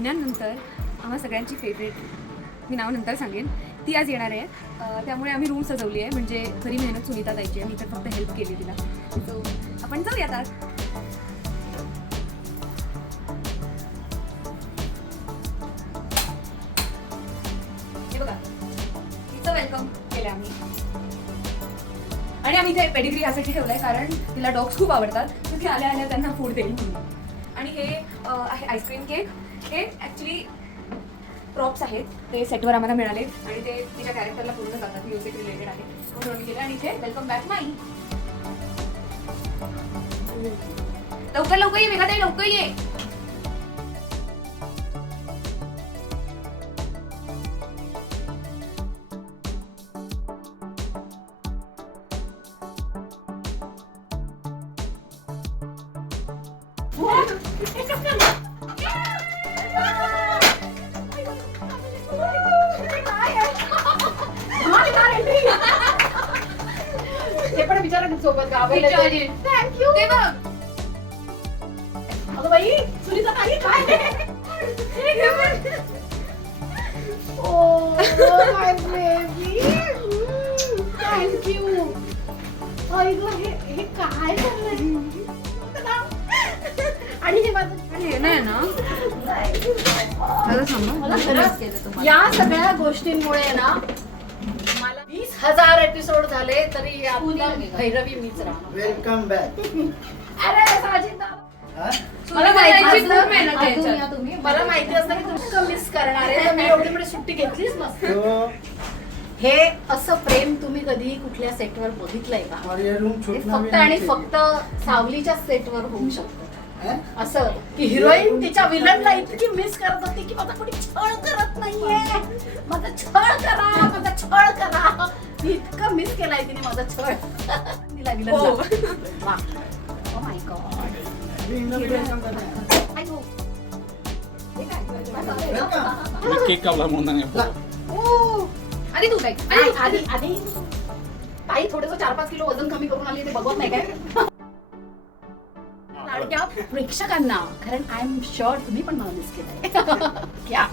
महिन्यांनंतर आम्हा सगळ्यांची फेवरेट, मी नाव नंतर सांगेन, ती आज येणार आहे. त्यामुळे आम्ही रूम सजवली आहे. म्हणजे खरी मेहनत सुनीता द्यायची आहे, मी तर फक्त हेल्प केली तिला. सो आपण जाऊया आता. हे बघा, तिचं वेलकम केलं आम्ही. आणि आम्ही इथे पेडिग्री यासाठी ठेवलंय कारण तिला डॉग्स खूप आवडतात. तिथे आल्या आल्या त्यांना फूड देईल म्हणून. आणि हे आहे आईस्क्रीम केक. हे ॲक्च्युली प्रॉप्स आहेत, ते सेटवर आम्हाला मिळाले आणि ते तिच्या कॅरेक्टरला पूर्ण जातात, म्युझिक रिलेटेड आहे म्हणून आम्ही केलं. आणि इथे वेलकम बॅक माई. लवकर लवकर ये मेघा ताई, लवकर ये. ते पण विचारा सोबत गावाला थँक्यू. ते बघ, अगं बाई सुनीता ताई काय ओ माय बेबी थँक्यू. आई गं हे काय झालंय आणि हे माझं हे नाही ना मला खरंच या सगळ्या गोष्टींमुळे ना मला 20,000 एपिसोड झाले तरी आपली भैरवी मीच राहणार. Welcome back. अरे साजिदा मला माहिती खूप मेहनत आहे याच्यात. तुम्ही मला माहिती असतं की तुम्ही मिस करणार आहे तर मी एवढी मोठी सुट्टी घेतलीच नसते. हे असं प्रेम तुम्ही कधी कुठल्या सेटवर बघितलंय का? और ये रूम हे छूटना भी फक्त आणि नहीं फक्त सावलीच्या सेटवर होऊ शकतं. है? असं की हिरोईन तिच्या विलनला इतकी मिस करत होती की माझा कोणी छळ करत नाहीये, माझा छळ करा, माझा छळ करा. मी इतकं मिस केलाय तिने माझा छळ. तिला विलनला. Oh my god. अभी इन लोग वेलकम करना है. मी केक कापला म्हणून नाही बोलत. ओ आधी तू काय आधी आधी ताई थोडंसं 4-5 किलो वजन कमी करून आली ते बघत नाही काय? लाडक्या प्रेक्षकांना, कारण आय एम शुअर तुम्ही पण मला मिस केलंय. क्या